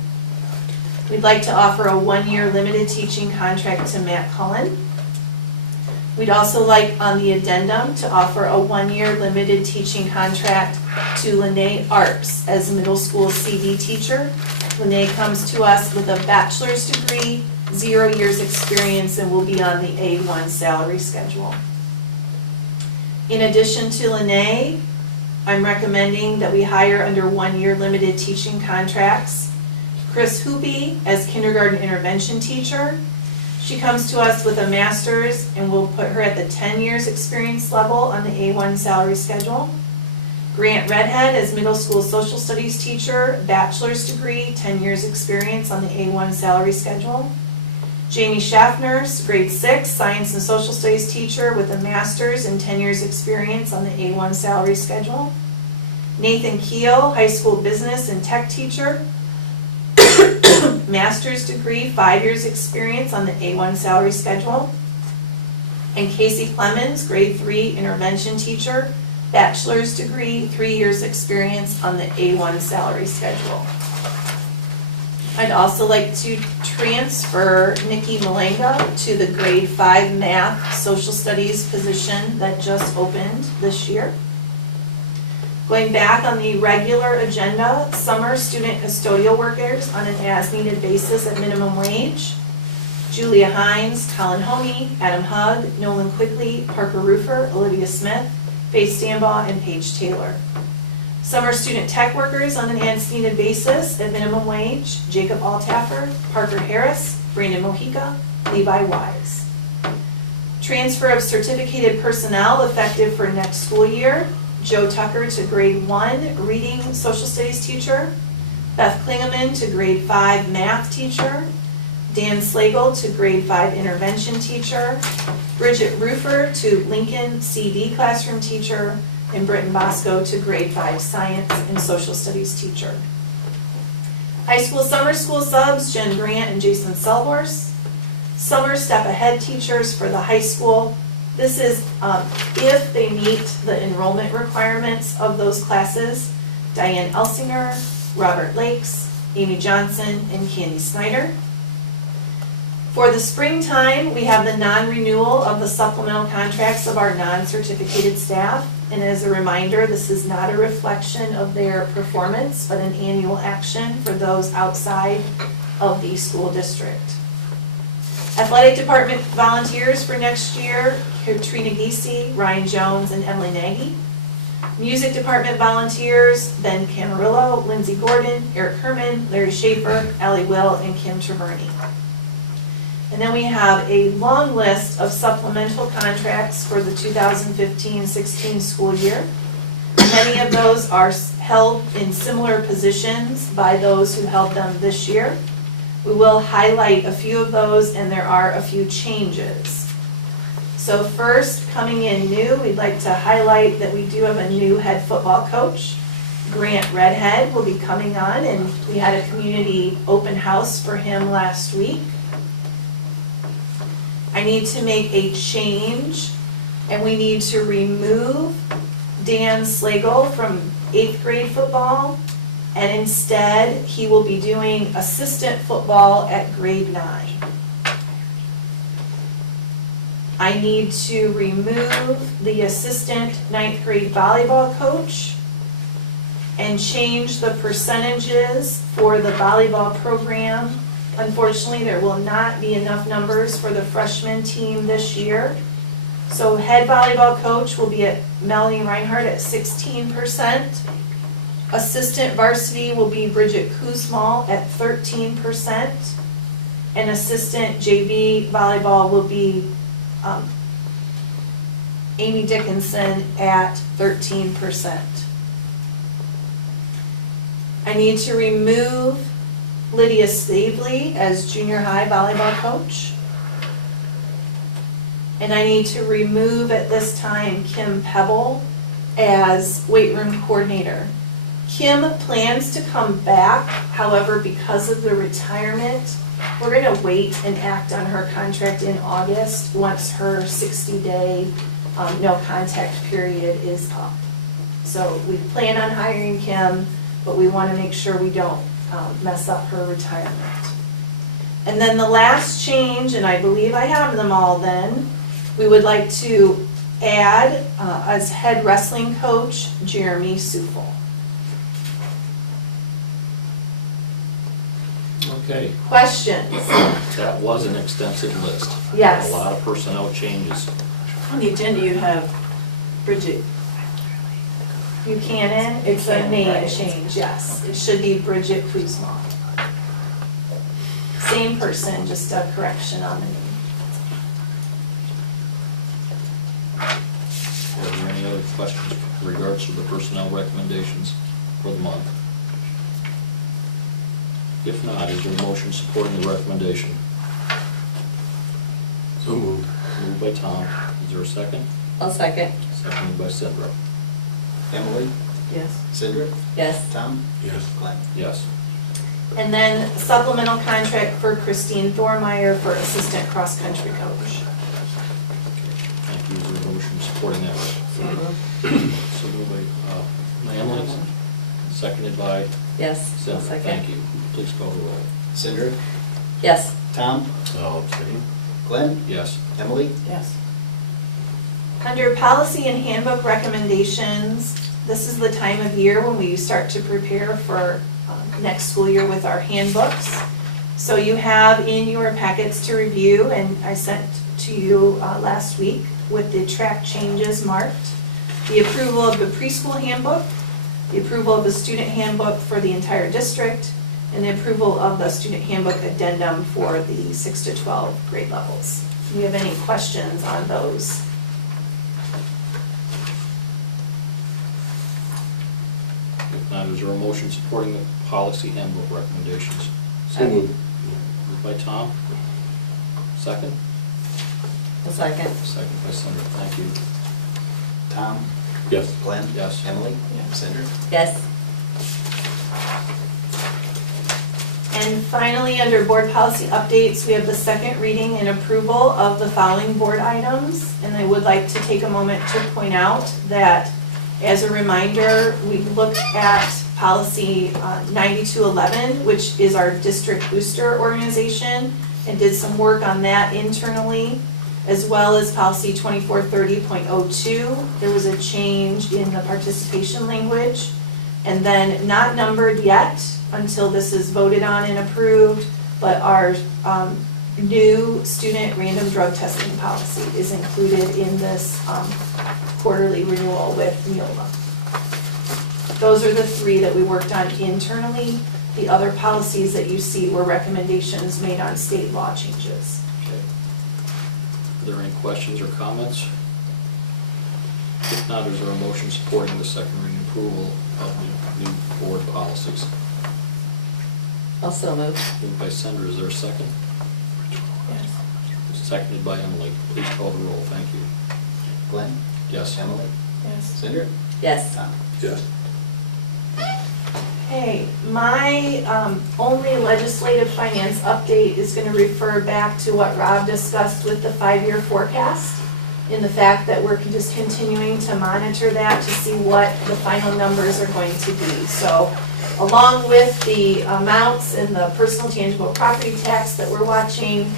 We'd like to offer a 1-year limited teaching contract to Matt Cullen. We'd also like on the addendum to offer a 1-year limited teaching contract to Lene Arps as a middle school CD teacher. Lene comes to us with a bachelor's degree, 0 years experience, and will be on the A1 salary schedule. In addition to Lene, I'm recommending that we hire under 1-year limited teaching contracts Chris Hoopy as kindergarten intervention teacher. She comes to us with a master's and we'll put her at the 10 years experience level on the A1 salary schedule. Grant Redhead as middle school social studies teacher, bachelor's degree, 10 years experience on the A1 salary schedule. Jamie Schaffner, grade 6, science and social studies teacher with a master's and 10 years experience on the A1 salary schedule. Nathan Keel, high school business and tech teacher, master's degree, 5 years experience on the A1 salary schedule. And Casey Clemens, grade 3 intervention teacher, bachelor's degree, 3 years experience on the A1 salary schedule. I'd also like to transfer Nikki Malanga to the grade 5 math social studies position that just opened this year. Going back on the regular agenda, summer student custodial workers on an as-needed basis at minimum wage. Julia Hines, Colin Homey, Adam Hugg, Nolan Quigley, Parker Roofer, Olivia Smith, Faith Stambaugh, and Paige Taylor. Summer student tech workers on an as-needed basis at minimum wage. Jacob Altaffer, Parker Harris, Brandon Mojica, Levi Wise. Transfer of certificated personnel effective for next school year. Joe Tucker to grade 1 reading social studies teacher, Beth Klingeman to grade 5 math teacher, Dan Slagle to grade 5 intervention teacher, Bridget Roofer to Lincoln CD classroom teacher, and Britton Bosco to grade 5 science and social studies teacher. High school summer school subs, Jen Grant and Jason Selhorse. Summer step ahead teachers for the high school. This is if they meet the enrollment requirements of those classes. Diane Elsinger, Robert Lakes, Amy Johnson, and Candy Snyder. For the springtime, we have the non-renewal of the supplemental contracts of our non-certificated staff. And as a reminder, this is not a reflection of their performance, but an annual action for those outside of the school district. Athletic department volunteers for next year, Katrina Giese, Ryan Jones, and Emily Nagy. Music department volunteers, Ben Camarillo, Lindsay Gordon, Eric Herman, Larry Schaefer, Allie Will, and Kim Treverney. And then we have a long list of supplemental contracts for the 2015-16 school year. Many of those are held in similar positions by those who held them this year. We will highlight a few of those, and there are a few changes. So first, coming in new, we'd like to highlight that we do have a new head football coach. Grant Redhead will be coming on, and we had a community open house for him last week. I need to make a change, and we need to remove Dan Slagle from 8th grade football, and instead he will be doing assistant football at grade 9. I need to remove the assistant 9th grade volleyball coach and change the percentages for the volleyball program. Unfortunately, there will not be enough numbers for the freshman team this year. So head volleyball coach will be at Melanie Reinhardt at 16%. Assistant varsity will be Bridget Kuzmal at 13%. And assistant JV volleyball will be Amy Dickinson at 13%. I need to remove Lydia Stavely as junior high volleyball coach. And I need to remove at this time Kim Pebble as weight room coordinator. Kim plans to come back, however, because of the retirement, we're going to wait and act on her contract in August once her 60-day no contact period is up. So we plan on hiring Kim, but we want to make sure we don't mess up her retirement. And then the last change, and I believe I have them all then, we would like to add as head wrestling coach, Jeremy Sufel. Okay, Questions? that was an extensive list. Yes. A lot of personnel changes. On the agenda, you have Bridget. Buchanan, it's a Buchanan, name right. change, yes. It should be Bridget Kuzma. Same person, just a correction on the name. Are there any other questions in regards to the personnel recommendations for the month? If not, is there a motion supporting the recommendation? So moved. Moved by Tom. Is there a second? I'll second. Seconded by Sandra. Emily, Yes. Cindra, Yes. Tom, Yes. Glenn. Yes. And then supplemental contract for Christine Thormeyer for assistant cross-country coach. Thank you. Is there a motion supporting that? So moved by Emily, seconded by Yes. I'll Sandra. second. Thank you. Please call the roll. Cindra, Yes. Tom, I'll abstain. Glenn, Yes. Emily, Yes. Under policy and handbook recommendations, This is the time of year when we start to prepare for next school year with our handbooks. So you have in your packets to review, and I sent to you last week with the track changes marked, the approval of the preschool handbook, the approval of the student handbook for the entire district, and the approval of the student handbook addendum for the 6 to 12 grade levels. Do you have any questions on those? If not, is there a motion supporting the policy handbook recommendations? So moved. Moved by Tom. Second? A second. Second by Sandra, thank you. Tom? Yes. Glenn? Yes. Emily? Sandra? Yes. And finally, under board policy updates, we have the second reading and approval of the following board items. And I would like to take a moment to point out that, as a reminder, we looked at policy 9211, which is our district booster organization, and did some work on that internally, as well as policy 2430.02. There was a change in the participation language. And then, not numbered yet until this is voted on and approved, but our new student random drug testing policy is included in this quarterly renewal with Neola. Those are the three that we worked on internally. The other policies that you see were recommendations made on state law changes. Okay. Are there any questions or comments? If not, is there a motion supporting the second reading approval of the new board policies? Also moved. Moved by Sandra, is there a second? Seconded by Emily. Please call the roll, thank you. Glenn? Yes. Emily? Yes. Sandra? Yes. Tom? Yes. Okay, my only legislative finance update is going to refer back to what Rob discussed with the 5-year forecast, in the fact that we're just continuing to monitor that to see what the final numbers are going to be. So along with the amounts in the personal tangible property tax that we're watching,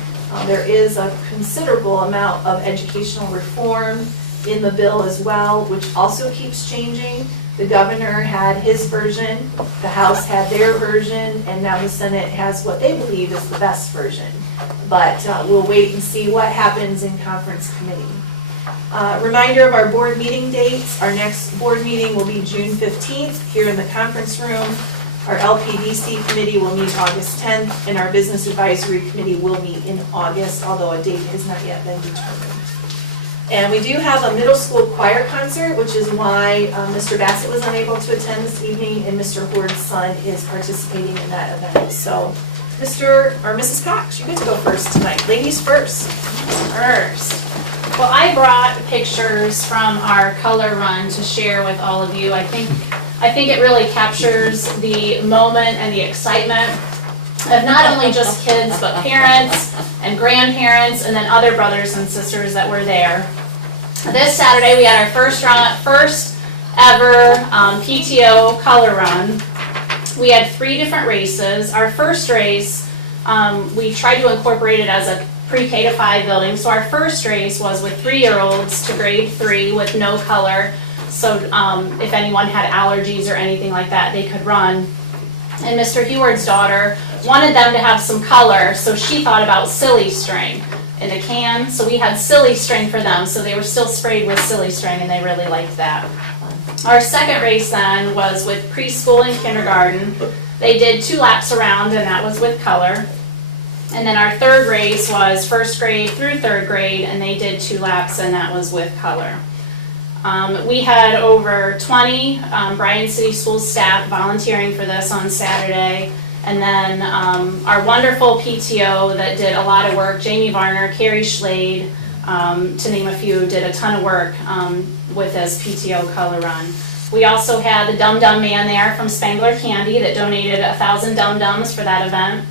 there is a considerable amount of educational reform in the bill as well, which also keeps changing. The governor had his version, the House had their version, and now the Senate has what they believe is the best version. But we'll wait and see what happens in conference committee. Reminder of our board meeting dates. Our next board meeting will be June 15th here in the conference room. Our LPDC committee will meet August 10th, and our business advisory committee will meet in August, although a date has not yet been determined. And we do have a middle school choir concert, which is why Mr. Bassett was unable to attend this evening, and Mr. Hord's son is participating in that event. So, Mr. or Mrs. Cox, you get to go first tonight. Ladies first. Well, I brought pictures from our color run to share with all of you. I think it really captures the moment and the excitement of not only just kids, but parents and grandparents, and then other brothers and sisters that were there. This Saturday, we had our first ever PTO color run. We had 3 different races. Our first race, we tried to incorporate it as a pre-K to 5 building. So our first race was with 3-year-olds to grade 3 with no color. So if anyone had allergies or anything like that, they could run. And Mr. Heward's daughter wanted them to have some color, so she thought about silly string in a can. So we had silly string for them, so they were still sprayed with silly string, and they really liked that. Our second race then was with preschool and kindergarten. They did 2 laps around, and that was with color. And then our third race was first grade through 3rd grade, and they did 2 laps, and that was with color. We had over 20 Bryan City Schools staff volunteering for this on Saturday. And then our wonderful PTO that did a lot of work, Jamie Varner, Carrie Schlade, to name a few, did a ton of work with this PTO color run. We also had the Dum Dum Man there from Spangler Candy that donated 1,000 Dum Dums for that event.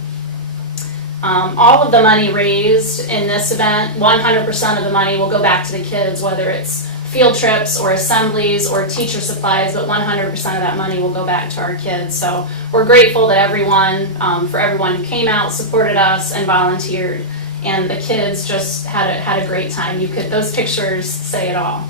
All of the money raised in this event, 100% of the money will go back to the kids, whether it's field trips or assemblies or teacher supplies, but 100% of that money will go back to our kids. So we're grateful that for everyone who came out, supported us, and volunteered. And the kids just had a great time. Those pictures say it all.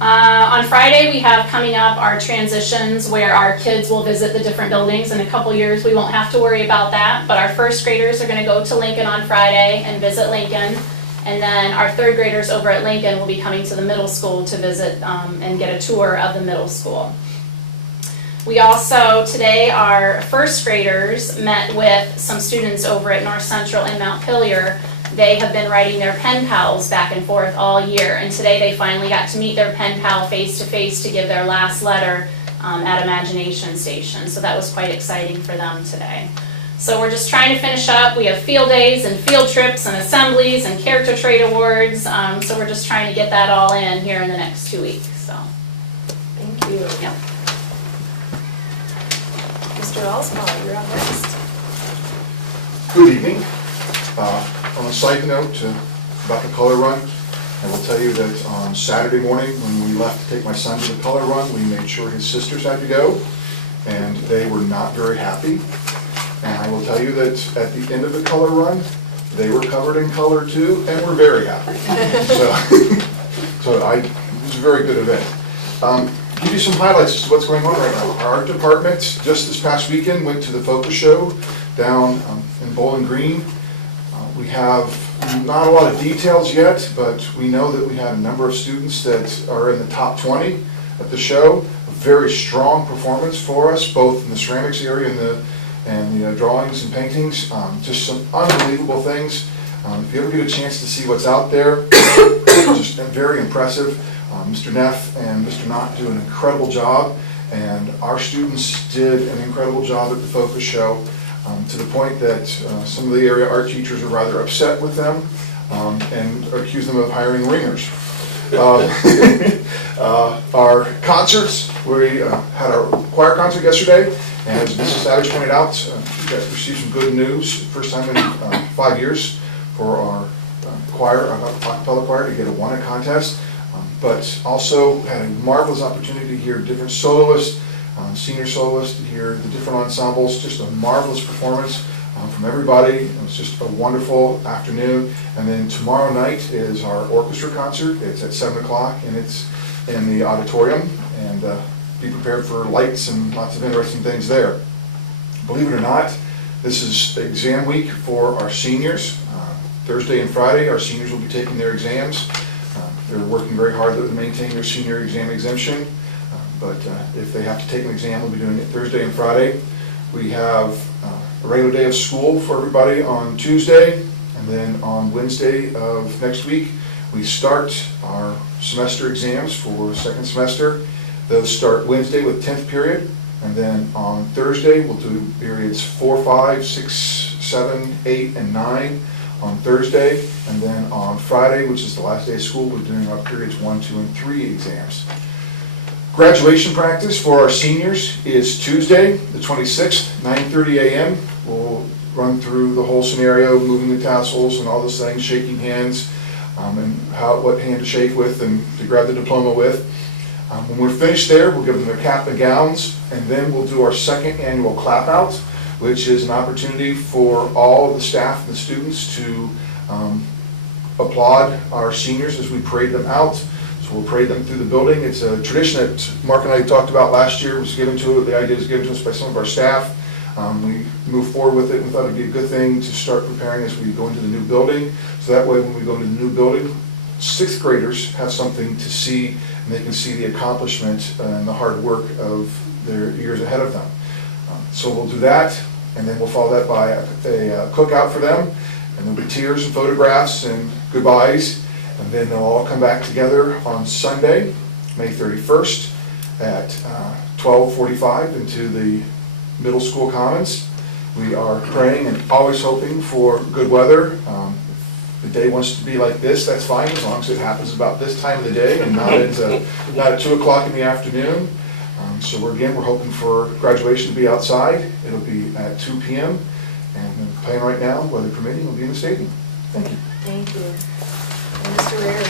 On Friday, we have coming up our transitions where our kids will visit the different buildings. In a couple years, we won't have to worry about that, but our first graders are going to go to Lincoln on Friday and visit Lincoln. And then our third graders over at Lincoln will be coming to the middle school to visit and get a tour of the middle school. We also, today, our first graders met with some students over at North Central and Mount Pillier. They have been writing their pen pals back and forth all year, and today they finally got to meet their pen pal face to face to give their last letter at Imagination Station. So that was quite exciting for them today. So we're just trying to finish up. We have field days and field trips and assemblies and character trait awards. So we're just trying to get that all in here in the next 2 weeks. So, Thank you. yep. Mr. Oswald, you're up next. Good evening. On a side note about the color run, I will tell you that on Saturday morning when we left to take my son to the color run, we made sure his sisters had to go, and they were not very happy. And I will tell you that at the end of the color run, they were covered in color too, and were very happy. So it was a very good event. Give you some highlights as to what's going on right now. Our art department just this past weekend went to the Focus Show down in Bowling Green. We have not a lot of details yet, but we know that we had a number of students that are in the top 20 at the show. A very strong performance for us, both in the ceramics area and the drawings and paintings. Just some unbelievable things. If you ever get a chance to see what's out there, just very impressive. Mr. Neff and Mr. Knott do an incredible job, and our students did an incredible job at the Focus Show, to the point that some of the area art teachers are rather upset with them and accuse them of hiring ringers. Our concerts, we had our choir concert yesterday, and as Mrs. Savage pointed out, we received some good news, first time in 5 years for our choir, our acapella choir, to get a one-a contest. But also had a marvelous opportunity to hear different soloists, senior soloists, to hear the different ensembles. Just a marvelous performance from everybody. It was just a wonderful afternoon. And then tomorrow night is our orchestra concert. It's at 7 o'clock, and it's in the auditorium. And be prepared for lights and lots of interesting things there. Believe it or not, this is exam week for our seniors. Thursday and Friday, our seniors will be taking their exams. They're working very hard to maintain their senior exam exemption, but if they have to take an exam, we'll be doing it Thursday and Friday. We have a regular day of school for everybody on Tuesday, and then on Wednesday of next week, we start our semester exams for second semester. Those start Wednesday with 10th period, and then on Thursday, we'll do periods 4, 5, 6, 7, 8, and 9. On Thursday, and then on Friday, which is the last day of school, we're doing our periods 1, 2, and 3 exams. Graduation practice for our seniors is Tuesday, the 26th, 9:30 a.m. We'll run through the whole scenario, moving the tassels and all those things, shaking hands, and what hand to shake with and to grab the diploma with. When we're finished there, we'll give them their cap and gowns, and then we'll do our second annual clap out, which is an opportunity for all of the staff and the students to applaud our seniors as we parade them out. So we'll parade them through the building. It's a tradition that Mark and I talked about last year. Was given to the idea was given to us by some of our staff. We moved forward with it and thought it'd be a good thing to start preparing as we go into the new building. So that way when we go into the new building, 6th graders have something to see, and they can see the accomplishment and the hard work of their years ahead of them. So we'll do that, and then we'll follow that by a cookout for them, and there'll be tears and photographs and goodbyes, and then they'll all come back together on Sunday, May 31st at 12:45 into the middle school commons. We are praying and always hoping for good weather. If the day wants to be like this, that's fine, as long as it happens about this time of the day and not at 2 o'clock in the afternoon. So we're hoping for graduation to be outside. It'll be at 2 p.m. and the plan right now, weather permitting, will be in the stadium. Thank you. Thank you. And Mr. Rary.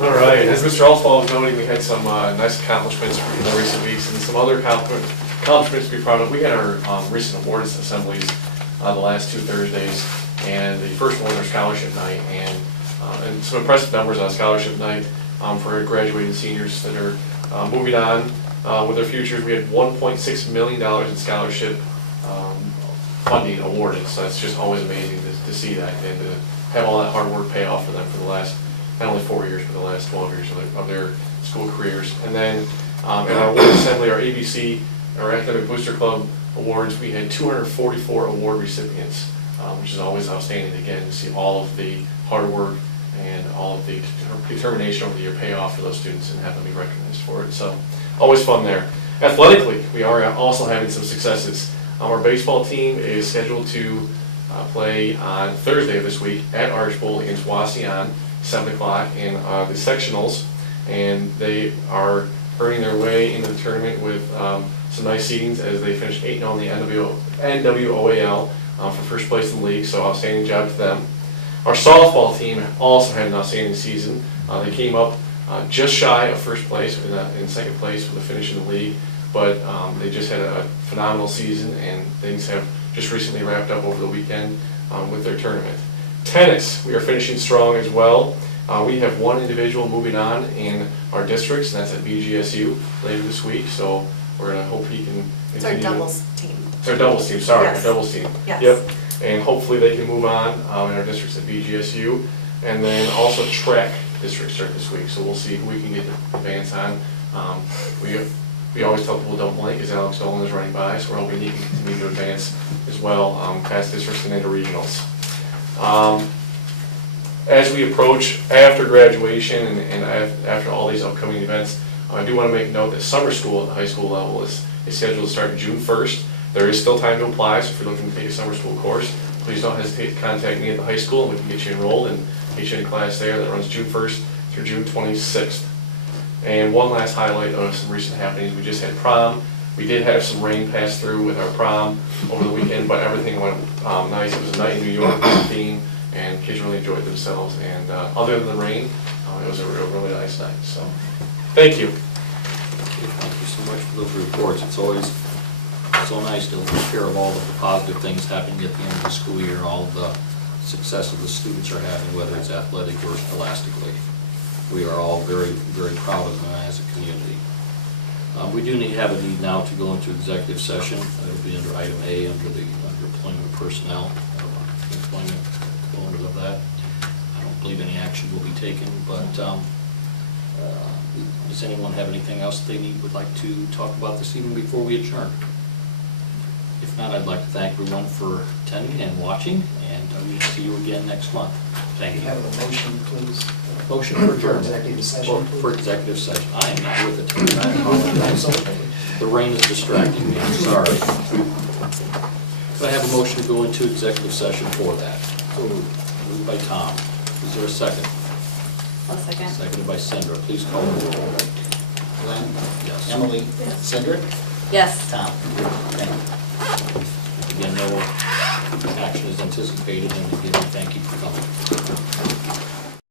All right, as Mr. Oswald was noting, we had some nice accomplishments in the recent weeks and some other accomplishments to be proud of. We had our recent awards assemblies the last 2 Thursdays, and the first one was our scholarship night, and and some impressive numbers on scholarship night for our graduating seniors that are moving on with their futures. We had $1.6 million in scholarship funding awarded, so it's just always amazing to see that and to have all that hard work pay off for them for the last, not only 4 years, but the last 12 years of their school careers. And then in our award assembly, our ABC, our Academic Booster Club awards, we had 244 award recipients, which is always outstanding, again, to see all of the hard work and all of the determination over the year pay off for those students and have them be recognized for it. So always fun there. Athletically, we are also having some successes. Our baseball team is scheduled to play on Thursday of this week at Archbold against Wasion, 7 o'clock in the sectionals, and they are earning their way into the tournament with some nice seedings as they finished 8-0 in the NWOAL for first place in the league, so outstanding job to them. Our softball team also had an outstanding season. They came up just shy of first place, in second place for the finish in the league, but they just had a phenomenal season, and things have just recently wrapped up over the weekend with their tournament. Tennis, we are finishing strong as well. We have one individual moving on in our districts, and that's at BGSU later this week, so we're going to hope he can continue. It's our doubles team. It's our doubles team, sorry, Yes. our doubles team. Yes. Yep, and hopefully they can move on in our districts at BGSU. And then also track districts start this week, so we'll see who we can get to advance on. We always tell people don't blink as Alex Dolan is running by, so we're hoping he can continue to advance as well past districts and into regionals. As we approach after graduation and after all these upcoming events, I do want to make note that summer school at the high school level is scheduled to start June 1st. There is still time to apply, so if you're looking to take a summer school course, please don't hesitate to contact me at the high school and we can get you enrolled and get you in class there. That runs June 1st through June 26th. And one last highlight of some recent happenings, we just had prom. We did have some rain pass through with our prom over the weekend, but everything went nice. It was a night in New York with the theme, and kids really enjoyed themselves. And other than the rain, it was a really nice night. So, thank you. Thank you so much for those reports. It's always so nice to hear of all of the positive things happening at the end of the school year, all of the success that the students are having, whether it's athletic or scholastically. We are all very, very proud of them as a community. We do have a need now to go into executive session. It'll be under item A, under employment of personnel, employment component of that. I don't believe any action will be taken, but does anyone have anything else they would like to talk about this evening before we adjourn? If not, I'd like to thank everyone for attending and watching, and we will see you again next month. Thank you. Have a motion, please. Motion for adjournment. Executive session, please. For executive session. I am not with it tonight. I apologize. The rain is distracting me, I'm sorry. Do I have a motion to go into executive session for that? Moved by Tom. Is there a second? I'll second. Seconded by Sandra. Please call the roll. Glenn? Yes. Emily? Yes. Cedric? Yes. Tom? Thank you. Again, no action is anticipated, and again, thank you for coming.